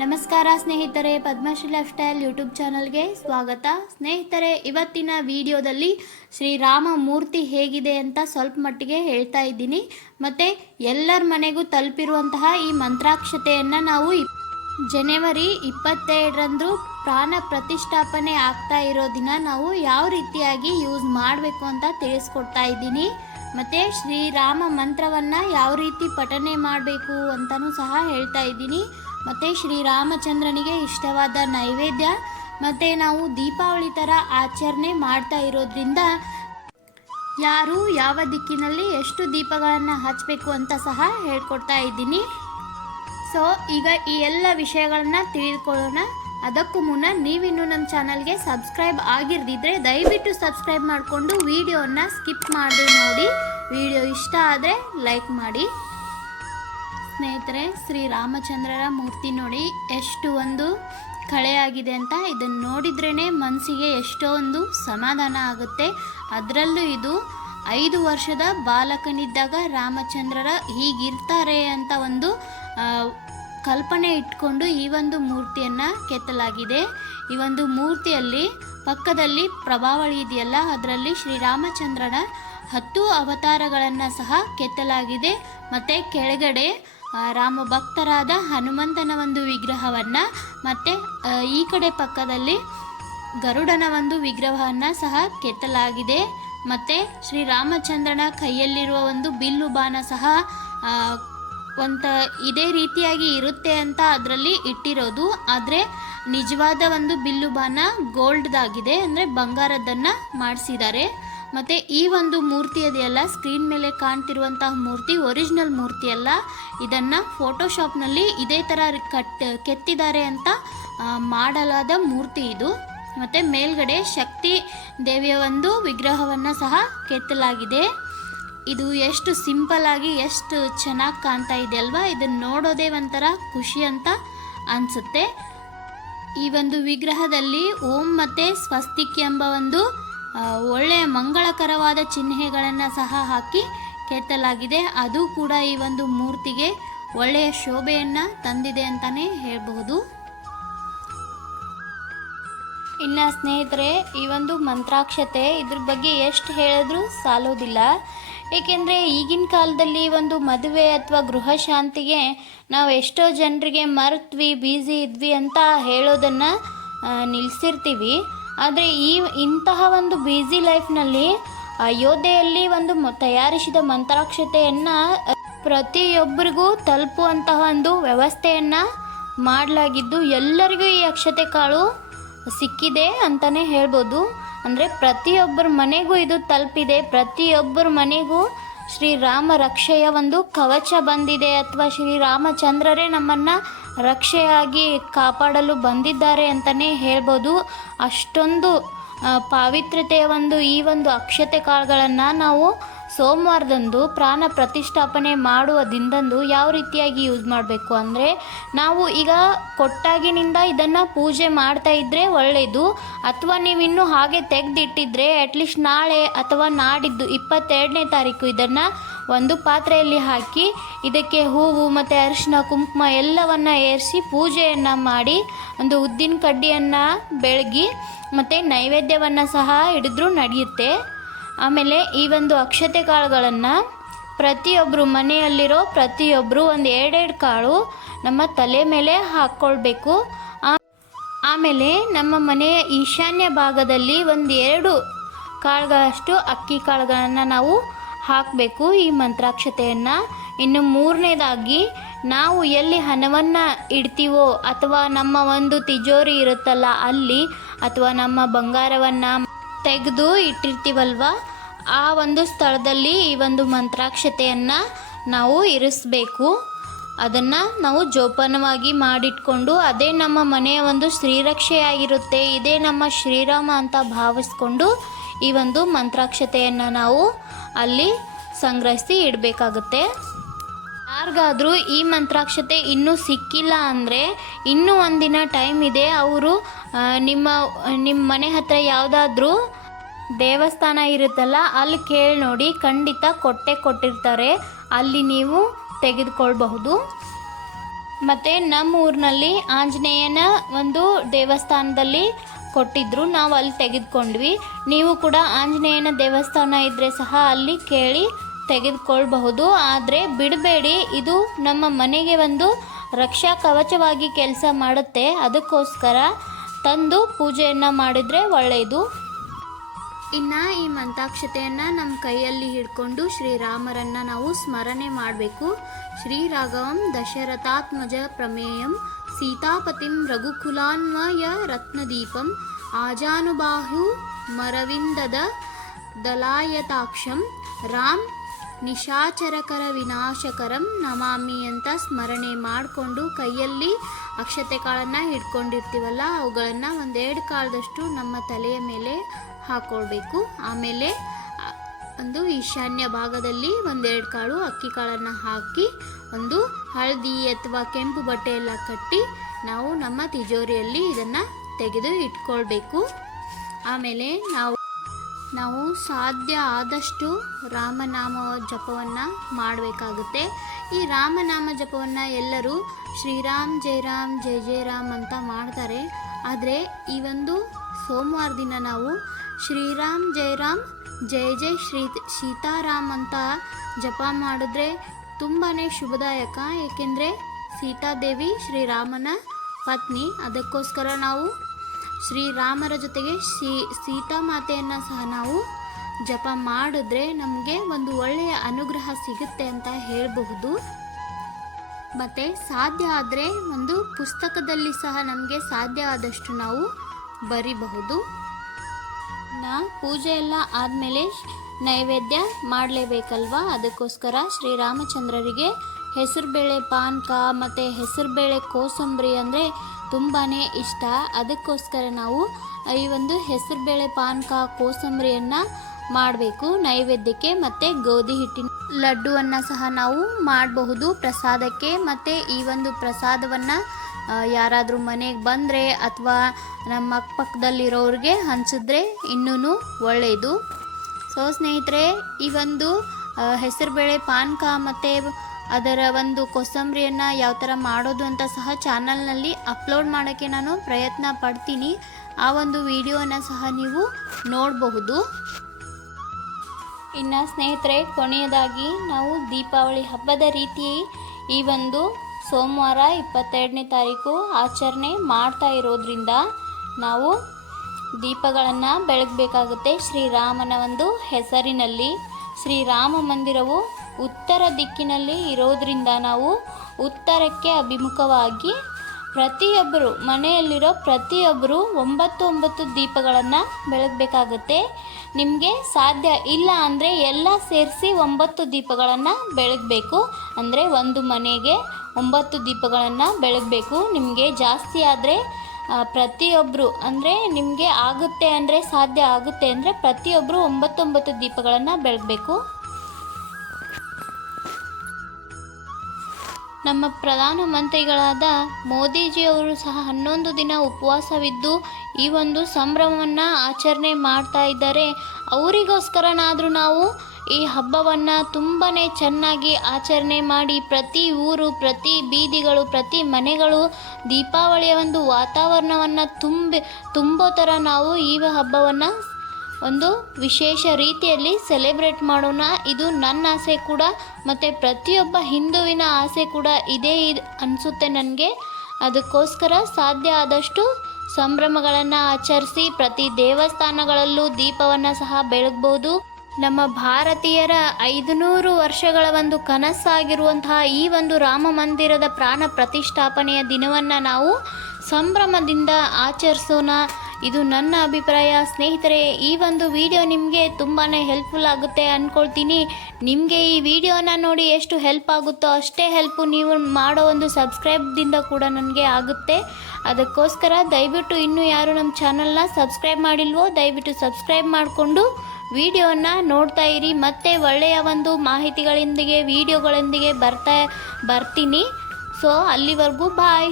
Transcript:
ನಮಸ್ಕಾರ ಸ್ನೇಹಿತರೆ, Padmashri life style YouTube ಚಾನಲ್ಗೆ ಸ್ವಾಗತ. ಸ್ನೇಹಿತರೆ, ಇವತ್ತಿನ ವಿಡಿಯೋದಲ್ಲಿ ಶ್ರೀರಾಮ ಮೂರ್ತಿ ಹೇಗಿದೆ ಅಂತ ಸ್ವಲ್ಪ ಮಟ್ಟಿಗೆ ಹೇಳ್ತಾ ಇದ್ದೀನಿ. ಮತ್ತು ಎಲ್ಲರ ಮನೆಗೂ ತಲುಪಿರುವಂತಹ ಈ ಮಂತ್ರಾಕ್ಷತೆಯನ್ನು ನಾವು ಜನವರಿ ಇಪ್ಪತ್ತೆರಡರಂದು ಪ್ರಾಣ ಪ್ರತಿಷ್ಠಾಪನೆ ಆಗ್ತಾ ಇರೋ ದಿನ ನಾವು ಯಾವ ರೀತಿಯಾಗಿ ಯೂಸ್ ಮಾಡಬೇಕು ಅಂತ ತಿಳಿಸ್ಕೊಡ್ತಾ ಇದ್ದೀನಿ. ಮತ್ತು ಶ್ರೀರಾಮ ಮಂತ್ರವನ್ನು ಯಾವ ರೀತಿ ಪಠನೆ ಮಾಡಬೇಕು ಅಂತಲೂ ಸಹ ಹೇಳ್ತಾ ಇದ್ದೀನಿ. ಮತ್ತು ಶ್ರೀರಾಮಚಂದ್ರನಿಗೆ ಇಷ್ಟವಾದ ನೈವೇದ್ಯ, ಮತ್ತು ನಾವು ದೀಪಾವಳಿ ಥರ ಆಚರಣೆ ಮಾಡ್ತಾ ಇರೋದ್ರಿಂದ ಯಾರು ಯಾವ ದಿಕ್ಕಿನಲ್ಲಿ ಎಷ್ಟು ದೀಪಗಳನ್ನು ಹಚ್ಚಬೇಕು ಅಂತ ಸಹ ಹೇಳ್ಕೊಡ್ತಾ ಇದ್ದೀನಿ. ಸೊ ಈಗ ಈ ಎಲ್ಲ ವಿಷಯಗಳನ್ನು ತಿಳಿದುಕೊಳ್ಳೋಣ. ಅದಕ್ಕೂ ಮುನ್ನ ನೀವಿನ್ನೂ ನಮ್ಮ ಚಾನಲ್ಗೆ ಸಬ್ಸ್ಕ್ರೈಬ್ ಆಗಿರ್ದಿದ್ರೆ ದಯವಿಟ್ಟು ಸಬ್ಸ್ಕ್ರೈಬ್ ಮಾಡಿಕೊಂಡು ವಿಡಿಯೋನ ಸ್ಕಿಪ್ ಮಾಡಿ ನೋಡಿ. ವಿಡಿಯೋ ಇಷ್ಟ ಆದರೆ ಲೈಕ್ ಮಾಡಿ. ಸ್ನೇಹಿತರೆ, ಶ್ರೀ ರಾಮಚಂದ್ರರ ಮೂರ್ತಿ ನೋಡಿ ಎಷ್ಟು ಒಂದು ಕಳೆಯಾಗಿದೆ ಅಂತ. ಇದನ್ನು ನೋಡಿದ್ರೇ ಮನಸ್ಸಿಗೆ ಎಷ್ಟೋ ಒಂದು ಸಮಾಧಾನ ಆಗುತ್ತೆ. ಅದರಲ್ಲೂ ಇದು ಐದು ವರ್ಷದ ಬಾಲಕನಿದ್ದಾಗ ರಾಮಚಂದ್ರರ ಹೀಗಿರ್ತಾರೆ ಅಂತ ಒಂದು ಕಲ್ಪನೆ ಇಟ್ಕೊಂಡು ಈ ಒಂದು ಮೂರ್ತಿಯನ್ನು ಕೆತ್ತಲಾಗಿದೆ. ಈ ಒಂದು ಮೂರ್ತಿಯಲ್ಲಿ ಪಕ್ಕದಲ್ಲಿ ಪ್ರಭಾವಳಿ ಇದೆಯಲ್ಲ, ಅದರಲ್ಲಿ ಶ್ರೀರಾಮಚಂದ್ರನ ಹತ್ತು ಅವತಾರಗಳನ್ನು ಸಹ ಕೆತ್ತಲಾಗಿದೆ. ಮತ್ತು ಕೆಳಗಡೆ ರಾಮ ಭಕ್ತರಾದ ಹನುಮಂತನ ಒಂದು ವಿಗ್ರಹವನ್ನು ಮತ್ತು ಈ ಕಡೆ ಪಕ್ಕದಲ್ಲಿ ಗರುಡನ ಒಂದು ವಿಗ್ರಹವನ್ನು ಸಹ ಕೆತ್ತಲಾಗಿದೆ. ಮತ್ತು ಶ್ರೀರಾಮಚಂದ್ರನ ಕೈಯಲ್ಲಿರುವ ಒಂದು ಬಿಲ್ಲು ಬಾಣ ಸಹ ಒಂಥ ಇದೇ ರೀತಿಯಾಗಿ ಇರುತ್ತೆ ಅಂತ ಅದರಲ್ಲಿ ಇಟ್ಟಿರೋದು. ಆದರೆ ನಿಜವಾದ ಒಂದು ಬಿಲ್ಲು ಬಾಣ ಗೋಲ್ಡ್ದಾಗಿದೆ ಅಂದರೆ ಬಂಗಾರದನ್ನು ಮಾಡಿಸಿದ್ದಾರೆ. ಮತ್ತು ಈ ಒಂದು ಮೂರ್ತಿ ಇದೆಯಲ್ಲ ಸ್ಕ್ರೀನ್ ಮೇಲೆ ಕಾಣ್ತಿರುವಂತಹ ಮೂರ್ತಿ ಒರಿಜಿನಲ್ ಮೂರ್ತಿ ಅಲ್ಲ. ಇದನ್ನು ಫೋಟೋಶಾಪ್ನಲ್ಲಿ ಇದೇ ಥರ ಕಟ್, ಕೆತ್ತಿದ್ದಾರೆ ಅಂತ ಮಾಡಲಾದ ಮೂರ್ತಿ ಇದು. ಮತ್ತು ಮೇಲ್ಗಡೆ ಶಕ್ತಿ ದೇವಿಯ ಒಂದು ವಿಗ್ರಹವನ್ನು ಸಹ ಕೆತ್ತಲಾಗಿದೆ. ಇದು ಎಷ್ಟು ಸಿಂಪಲ್ ಆಗಿ ಎಷ್ಟು ಚೆನ್ನಾಗಿ ಕಾಣ್ತಾ ಇದೆ ಅಲ್ವಾ? ಇದನ್ನು ನೋಡೋದೇ ಒಂಥರ ಖುಷಿ ಅಂತ ಅನಿಸುತ್ತೆ. ಈ ಒಂದು ವಿಗ್ರಹದಲ್ಲಿ ಓಂ ಮತ್ತು ಸ್ವಸ್ತಿಕ್ ಎಂಬ ಒಂದು ಒಳ್ಳೆಯ ಮಂಗಳಕರವಾದ ಚಿಹ್ನೆಗಳನ್ನು ಸಹ ಹಾಕಿ ಕೆತ್ತಲಾಗಿದೆ. ಅದು ಕೂಡ ಈ ಒಂದು ಮೂರ್ತಿಗೆ ಒಳ್ಳೆಯ ಶೋಭೆಯನ್ನು ತಂದಿದೆ ಅಂತಲೇ ಹೇಳಬಹುದು. ಇನ್ನು ಸ್ನೇಹಿತರೆ, ಈ ಒಂದು ಮಂತ್ರಾಕ್ಷತೆ ಇದ್ರ ಬಗ್ಗೆ ಎಷ್ಟು ಹೇಳಿದ್ರೂ ಸಾಲೋದಿಲ್ಲ. ಏಕೆಂದರೆ ಈಗಿನ ಕಾಲದಲ್ಲಿ ಒಂದು ಮದುವೆ ಅಥವಾ ಗೃಹ ಶಾಂತಿಗೆ ನಾವು ಎಷ್ಟೋ ಜನರಿಗೆ ಮರೆತ್ವಿ ಬ್ಯುಸಿ ಇದ್ವಿ ಅಂತ ಹೇಳೋದನ್ನು ನಿಲ್ಲಿಸಿರ್ತೀವಿ ಆದರೆ ಈ ಇಂತಹ ಒಂದು ಬ್ಯುಸಿ ಲೈಫ್ನಲ್ಲಿ ಅಯೋಧ್ಯೆಯಲ್ಲಿ ಒಂದು ತಯಾರಿಸಿದ ಮಂತ್ರಾಕ್ಷತೆಯನ್ನು ಪ್ರತಿಯೊಬ್ಬರಿಗೂ ತಲುಪುವಂತಹ ಒಂದು ವ್ಯವಸ್ಥೆಯನ್ನು ಮಾಡಲಾಗಿದ್ದು ಎಲ್ಲರಿಗೂ ಈ ಅಕ್ಷತೆ ಕಾಳು ಸಿಕ್ಕಿದೆ ಅಂತಲೇ ಹೇಳ್ಬೋದು. ಅಂದರೆ ಪ್ರತಿಯೊಬ್ಬರ ಮನೆಗೂ ಇದು ತಲುಪಿದೆ. ಪ್ರತಿಯೊಬ್ಬರ ಮನೆಗೂ ಶ್ರೀರಾಮ ರಕ್ಷೆಯ ಒಂದು ಕವಚ ಬಂದಿದೆ. ಅಥವಾ ಶ್ರೀರಾಮಚಂದ್ರರೇ ನಮ್ಮನ್ನು ರಕ್ಷೆಯಾಗಿ ಕಾಪಾಡಲು ಬಂದಿದ್ದಾರೆ ಅಂತಲೇ ಹೇಳ್ಬೋದು. ಅಷ್ಟೊಂದು ಪಾವಿತ್ರ್ಯತೆಯ ಒಂದು, ಈ ಒಂದು ಅಕ್ಷತೆ ಕಾಳುಗಳನ್ನು ನಾವು ಸೋಮವಾರದಂದು ಪ್ರಾಣ ಪ್ರತಿಷ್ಠಾಪನೆ ಮಾಡುವ ದಿನದಂದು ಯಾವ ರೀತಿಯಾಗಿ ಯೂಸ್ ಮಾಡಬೇಕು ಅಂದರೆ, ನಾವು ಈಗ ಕೊಟ್ಟಾಗಿನಿಂದ ಇದನ್ನು ಪೂಜೆ ಮಾಡ್ತಾ ಇದ್ದರೆ ಒಳ್ಳೆಯದು ಅಥವಾ ನೀವು ಇನ್ನೂ ಹಾಗೆ ತೆಗೆದಿಟ್ಟಿದ್ರೆ ಅಟ್ಲೀಸ್ಟ್ ನಾಳೆ ಅಥವಾ ನಾಡಿದ್ದು ಇಪ್ಪತ್ತೆರಡನೇ ತಾರೀಕು ಇದನ್ನು ಒಂದು ಪಾತ್ರೆಯಲ್ಲಿ ಹಾಕಿ ಇದಕ್ಕೆ ಹೂವು ಮತ್ತು ಅರಿಶಿನ, ಕುಂಕುಮ ಎಲ್ಲವನ್ನ ಏರಿಸಿ ಪೂಜೆಯನ್ನು ಮಾಡಿ ಒಂದು ಉದ್ದಿನ ಕಡ್ಡಿಯನ್ನು ಬೆಳಗಿ ಮತ್ತು ನೈವೇದ್ಯವನ್ನು ಸಹ ಹಿಡಿದ್ರೂ ನಡೆಯುತ್ತೆ. ಆಮೇಲೆ ಈ ಒಂದು ಅಕ್ಷತೆ ಕಾಳುಗಳನ್ನು ಪ್ರತಿಯೊಬ್ಬರು ಮನೆಯಲ್ಲಿರೋ ಪ್ರತಿಯೊಬ್ಬರು ಒಂದು ಎರಡೆರಡು ಕಾಳು ನಮ್ಮ ತಲೆ ಮೇಲೆ ಹಾಕ್ಕೊಳ್ಬೇಕು ಆಮೇಲೆ ನಮ್ಮ ಮನೆಯ ಈಶಾನ್ಯ ಭಾಗದಲ್ಲಿ ಒಂದು ಎರಡು ಕಾಳುಗಳಷ್ಟು ಅಕ್ಕಿ ಕಾಳುಗಳನ್ನು ನಾವು ಹಾಕಬೇಕು ಈ ಮಂತ್ರಾಕ್ಷತೆಯನ್ನು. ಇನ್ನು ಮೂರನೇದಾಗಿ, ನಾವು ಎಲ್ಲಿ ಹಣವನ್ನು ಇಡ್ತೀವೋ ಅಥವಾ ನಮ್ಮ ಒಂದು ತಿಜೋರಿ ಇರುತ್ತಲ್ಲ ಅಲ್ಲಿ, ಅಥವಾ ನಮ್ಮ ಬಂಗಾರವನ್ನು ತೆಗೆದು ಇಟ್ಟಿರ್ತೀವಲ್ವ, ಆ ಒಂದು ಸ್ಥಳದಲ್ಲಿ ಈ ಒಂದು ಮಂತ್ರಾಕ್ಷತೆಯನ್ನು ನಾವು ಇರಿಸ್ಬೇಕು. ಅದನ್ನು ನಾವು ಜೋಪಾನವಾಗಿ ಮಾಡಿಟ್ಕೊಂಡು, ಅದೇ ನಮ್ಮ ಮನೆಯ ಒಂದು ಶ್ರೀರಕ್ಷೆಯಾಗಿರುತ್ತೆ, ಇದೇ ನಮ್ಮ ಶ್ರೀರಾಮ ಅಂತ ಭಾವಿಸ್ಕೊಂಡು ಈ ಒಂದು ಮಂತ್ರಾಕ್ಷತೆಯನ್ನು ನಾವು ಅಲ್ಲಿ ಸಂಗ್ರಹಿಸಿ ಇಡಬೇಕಾಗುತ್ತೆ. ಯಾರಿಗಾದರೂ ಈ ಮಂತ್ರಾಕ್ಷತೆ ಇನ್ನೂ ಸಿಕ್ಕಿಲ್ಲ ಅಂದರೆ ಇನ್ನೂ ಒಂದಿನ ಟೈಮ್ ಇದೆ. ಅವರು ನಿಮ್ಮ ನಿಮ್ಮ ಮನೆ ಹತ್ರ ಯಾವುದಾದ್ರೂ ದೇವಸ್ಥಾನ ಇರುತ್ತಲ್ಲ, ಅಲ್ಲಿ ಕೇಳಿ ನೋಡಿ. ಖಂಡಿತ ಕೊಟ್ಟೆ ಕೊಟ್ಟಿರ್ತಾರೆ. ಅಲ್ಲಿ ನೀವು ತೆಗೆದುಕೊಳ್ಬಹುದು. ಮತ್ತು ನಮ್ಮ ಊರಿನಲ್ಲಿ ಆಂಜನೇಯನ ಒಂದು ದೇವಸ್ಥಾನದಲ್ಲಿ ಕೊಟ್ಟಿದ್ರು, ನಾವು ಅಲ್ಲಿ ತೆಗೆದುಕೊಂಡ್ವಿ. ನೀವು ಕೂಡ ಆಂಜನೇಯನ ದೇವಸ್ಥಾನ ಇದ್ದರೆ ಸಹ ಅಲ್ಲಿ ಕೇಳಿ ತೆಗೆದುಕೊಳ್ಬಹುದು. ಆದರೆ ಬಿಡಬೇಡಿ, ಇದು ನಮ್ಮ ಮನೆಗೆ ಒಂದು ರಕ್ಷಾ ಕವಚವಾಗಿ ಕೆಲಸ ಮಾಡುತ್ತೆ. ಅದಕ್ಕೋಸ್ಕರ ತಂದು ಪೂಜೆಯನ್ನು ಮಾಡಿದರೆ ಒಳ್ಳೆಯದು ಇನ್ನು ಈ ಮಂತಾಕ್ಷತೆಯನ್ನು ನಮ್ಮ ಕೈಯಲ್ಲಿ ಹಿಡ್ಕೊಂಡು ಶ್ರೀರಾಮರನ್ನು ನಾವು ಸ್ಮರಣೆ ಮಾಡಬೇಕು. ಶ್ರೀ ರಾಘವಂ ದಶರಥಾತ್ಮಜ ಪ್ರಮೇಯಂ ಸೀತಾಪತಿಂ ರಘುಕುಲಾನ್ವಯ ರತ್ನದೀಪಂ ಆಜಾನುಬಾಹು ಮರವಿಂದದ ದಲಾಯತಾಕ್ಷಂ ರಾಮ್ ನಿಶಾಚರಕರ ವಿನಾಶಕರಂ ನಮಾಮಿ ಅಂತ ಸ್ಮರಣೆ ಮಾಡಿಕೊಂಡು ಕೈಯಲ್ಲಿ ಅಕ್ಷತೆ ಕಾಳನ್ನು ಹಿಡ್ಕೊಂಡಿರ್ತೀವಲ್ಲ, ಅವುಗಳನ್ನು ಒಂದೆರಡು ಕಾಲದಷ್ಟು ನಮ್ಮ ತಲೆಯ ಮೇಲೆ ಹಾಕ್ಕೊಳ್ಬೇಕು ಆಮೇಲೆ ಒಂದು ಈಶಾನ್ಯ ಭಾಗದಲ್ಲಿ ಒಂದೆರಡು ಕಾಳು ಅಕ್ಕಿ ಕಾಳನ್ನು ಹಾಕಿ, ಒಂದು ಹಳದಿ ಅಥವಾ ಕೆಂಪು ಬಟ್ಟೆಯೆಲ್ಲ ಕಟ್ಟಿ, ನಾವು ನಮ್ಮ ತಿಜೋರಿಯಲ್ಲಿ ಇದನ್ನು ತೆಗೆದು ಇಟ್ಕೊಳ್ಬೇಕು. ಆಮೇಲೆ ನಾವು ನಾವು ಸಾಧ್ಯ ಆದಷ್ಟು ರಾಮನಾಮ ಜಪವನ್ನು ಮಾಡಬೇಕಾಗುತ್ತೆ. ಈ ರಾಮನಾಮ ಜಪವನ್ನು ಎಲ್ಲರೂ ಶ್ರೀರಾಮ್ ಜೈ ರಾಮ್ ಜೈ ಜೈ ರಾಮ್ ಅಂತ ಮಾಡ್ತಾರೆ. ಆದರೆ ಈ ಒಂದು ಸೋಮವಾರ ದಿನ ನಾವು ಶ್ರೀರಾಮ್ ಜೈ ರಾಮ್ ಜೈ ಜೈ ಶ್ರೀ ಸೀತಾರಾಮ್ ಅಂತ ಜಪ ಮಾಡಿದ್ರೆ ತುಂಬಾ ಶುಭದಾಯಕ. ಏಕೆಂದರೆ ಸೀತಾದೇವಿ ಶ್ರೀರಾಮನ ಪತ್ನಿ. ಅದಕ್ಕೋಸ್ಕರ ನಾವು ಶ್ರೀರಾಮರ ಜೊತೆಗೆ ಶ್ರೀ ಸೀತಾಮಾತೆಯನ್ನು ಸಹ ನಾವು ಜಪ ಮಾಡಿದ್ರೆ ನಮಗೆ ಒಂದು ಒಳ್ಳೆಯ ಅನುಗ್ರಹ ಸಿಗುತ್ತೆ ಅಂತ ಹೇಳಬಹುದು. ಮತ್ತು ಸಾಧ್ಯ ಆದರೆ ಒಂದು ಪುಸ್ತಕದಲ್ಲಿ ಸಹ ನಮಗೆ ಸಾಧ್ಯ ಆದಷ್ಟು ನಾವು ಬರಿಬಹುದು. ನಾ ಪೂಜೆ ಎಲ್ಲ ಆದಮೇಲೆ ನೈವೇದ್ಯ ಮಾಡಲೇಬೇಕಲ್ವಾ? ಅದಕ್ಕೋಸ್ಕರ ಶ್ರೀರಾಮಚಂದ್ರರಿಗೆ ಹೆಸರುಬೇಳೆ ಪಾನಕ, ಮತ್ತು ಹೆಸರುಬೇಳೆ ಕೋಸಂಬರಿ ಅಂದರೆ ತುಂಬಾ ಇಷ್ಟ. ಅದಕ್ಕೋಸ್ಕರ ನಾವು ಈ ಒಂದು ಹೆಸರುಬೇಳೆ ಪಾನಕ ಕೋಸಂಬರಿಯನ್ನು ಮಾಡಬೇಕು. ನೈವೇದ್ಯಕ್ಕೆ ಮತ್ತು ಗೋಧಿ ಹಿಟ್ಟಿನ ಲಡ್ಡುವನ್ನು ಸಹ ನಾವು ಮಾಡಬಹುದು. ಪ್ರಸಾದಕ್ಕೆ ಮತ್ತು ಈ ಒಂದು ಪ್ರಸಾದವನ್ನು ಯಾರಾದರೂ ಮನೆಗೆ ಬಂದರೆ ಅಥವಾ ನಮ್ಮ ಅಕ್ಕಪಕ್ಕದಲ್ಲಿರೋರಿಗೆ ಹಂಚಿದ್ರೆ ಇನ್ನೂ ಒಳ್ಳೆಯದು ಸೊ ಸ್ನೇಹಿತರೆ, ಈ ಒಂದು ಹೆಸರುಬೇಳೆ ಪಾನಕ ಮತ್ತು ಅದರ ಒಂದು ಕೊಸಂಬರಿಯನ್ನು ಯಾವ ಥರ ಮಾಡೋದು ಅಂತ ಸಹ ಚಾನಲ್ನಲ್ಲಿ ಅಪ್ಲೋಡ್ ಮಾಡೋಕ್ಕೆ ನಾನು ಪ್ರಯತ್ನ ಪಡ್ತೀನಿ. ಆ ಒಂದು ವಿಡಿಯೋನ ಸಹ ನೀವು ನೋಡಬಹುದು. ಇನ್ನು ಸ್ನೇಹಿತರೆ, ಕೊನೆಯದಾಗಿ ನಾವು ದೀಪಾವಳಿ ಹಬ್ಬದ ರೀತಿ ಈ ಒಂದು ಸೋಮವಾರ ಇಪ್ಪತ್ತೆರಡನೇ ತಾರೀಕು ಆಚರಣೆ ಮಾಡ್ತಾ ಇರೋದ್ರಿಂದ ನಾವು ದೀಪಗಳನ್ನು ಬೆಳಗಬೇಕಾಗುತ್ತೆ ಶ್ರೀರಾಮನ ಒಂದು ಹೆಸರಿನಲ್ಲಿ. ಶ್ರೀರಾಮ ಮಂದಿರವು ಉತ್ತರ ದಿಕ್ಕಿನಲ್ಲಿ ಇರೋದ್ರಿಂದ ನಾವು ಉತ್ತರಕ್ಕೆ ಅಭಿಮುಖವಾಗಿ ಪ್ರತಿಯೊಬ್ಬರು, ಮನೆಯಲ್ಲಿರೋ ಪ್ರತಿಯೊಬ್ಬರು ಒಂಬತ್ತು ಒಂಬತ್ತು ದೀಪಗಳನ್ನು ಬೆಳಗಬೇಕಾಗುತ್ತೆ. ನಿಮಗೆ ಸಾಧ್ಯ ಇಲ್ಲ ಅಂದರೆ ಎಲ್ಲ ಸೇರಿಸಿ ಒಂಬತ್ತು ದೀಪಗಳನ್ನು ಬೆಳಗಬೇಕು. ಅಂದರೆ ಒಂದು ಮನೆಗೆ ಒಂಬತ್ತು ದೀಪಗಳನ್ನು ಬೆಳಗಬೇಕು. ನಿಮಗೆ ಜಾಸ್ತಿ ಆದರೆ ಪ್ರತಿಯೊಬ್ಬರು ಅಂದರೆ ನಿಮಗೆ ಆಗುತ್ತೆ ಅಂದರೆ ಸಾಧ್ಯ ಆಗುತ್ತೆ ಅಂದರೆ ಪ್ರತಿಯೊಬ್ಬರು ಒಂಬತ್ತೊಂಬತ್ತು ದೀಪಗಳನ್ನು ಬೆಳಗಬೇಕು. ನಮ್ಮ ಪ್ರಧಾನಮಂತ್ರಿಗಳಾದ ಮೋದಿಜಿಯವರು ಸಹ ಹನ್ನೊಂದು ದಿನ ಉಪವಾಸವಿದ್ದು ಈ ಒಂದು ಸಂಭ್ರಮವನ್ನು ಆಚರಣೆ ಮಾಡ್ತಾ ಇದ್ದಾರೆ. ಅವರಿಗೋಸ್ಕರನಾದರೂ ನಾವು ಈ ಹಬ್ಬವನ್ನು ತುಂಬಾ ಚೆನ್ನಾಗಿ ಆಚರಣೆ ಮಾಡಿ ಪ್ರತಿ ಊರು, ಪ್ರತಿ ಬೀದಿಗಳು, ಪ್ರತಿ ಮನೆಗಳು ದೀಪಾವಳಿಯ ಒಂದು ವಾತಾವರಣವನ್ನು ತುಂಬಿ, ತುಂಬೋ ಥರ ನಾವು ಈ ಹಬ್ಬವನ್ನು ಒಂದು ವಿಶೇಷ ರೀತಿಯಲ್ಲಿ ಸೆಲೆಬ್ರೇಟ್ ಮಾಡೋಣ. ಇದು ನನ್ನ ಆಸೆ ಕೂಡ, ಮತ್ತು ಪ್ರತಿಯೊಬ್ಬ ಹಿಂದುವಿನ ಆಸೆ ಕೂಡ ಇದೇ ಅನಿಸುತ್ತೆ ನನಗೆ. ಅದಕ್ಕೋಸ್ಕರ ಸಾಧ್ಯ ಆದಷ್ಟು ಸಂಭ್ರಮಗಳನ್ನು ಆಚರಿಸಿ, ಪ್ರತಿ ದೇವಸ್ಥಾನಗಳಲ್ಲೂ ದೀಪವನ್ನು ಸಹ ಬೆಳಗ್ಬೋದು. ನಮ್ಮ ಭಾರತೀಯರ ಐದುನೂರು ವರ್ಷಗಳ ಒಂದು ಕನಸಾಗಿರುವಂತಹ ಈ ಒಂದು ರಾಮ ಮಂದಿರದ ಪ್ರಾಣ ಪ್ರತಿಷ್ಠಾಪನೆಯ ದಿನವನ್ನು ನಾವು ಸಂಭ್ರಮದಿಂದ ಆಚರಿಸೋಣ. ಇದು ನನ್ನ ಅಭಿಪ್ರಾಯ. ಸ್ನೇಹಿತರೆ, ಈ ಒಂದು ವಿಡಿಯೋ ನಿಮಗೆ ತುಂಬಾ ಹೆಲ್ಪ್ಫುಲ್ ಆಗುತ್ತೆ ಅಂದ್ಕೊಳ್ತೀನಿ ನಿಮಗೆ ಈ ವಿಡಿಯೋನ ನೋಡಿ ಎಷ್ಟು ಹೆಲ್ಪ್ ಆಗುತ್ತೋ ಅಷ್ಟೇ ಹೆಲ್ಪ್ ನೀವು ಮಾಡೋ ಒಂದು ಸಬ್ಸ್ಕ್ರೈಬ್ದಿಂದ ಕೂಡ ನನಗೆ ಆಗುತ್ತೆ. ಅದಕ್ಕೋಸ್ಕರ ದಯವಿಟ್ಟು ಇನ್ನೂ ಯಾರು ನಮ್ಮ ಚಾನಲ್ನ ಸಬ್ಸ್ಕ್ರೈಬ್ ಮಾಡಿಲ್ವೋ, ದಯವಿಟ್ಟು ಸಬ್ಸ್ಕ್ರೈಬ್ ಮಾಡಿಕೊಂಡು ವಿಡಿಯೋನ ನೋಡ್ತಾ ಇರಿ. ಮತ್ತೆ ಒಳ್ಳೆಯ ಒಂದು ಮಾಹಿತಿಗಳೊಂದಿಗೆ, ವಿಡಿಯೋಗಳೊಂದಿಗೆ ಬರ್ತಾ, ಬರ್ತೀನಿ. ಸೊ ಅಲ್ಲಿವರೆಗೂ ಬಾಯ್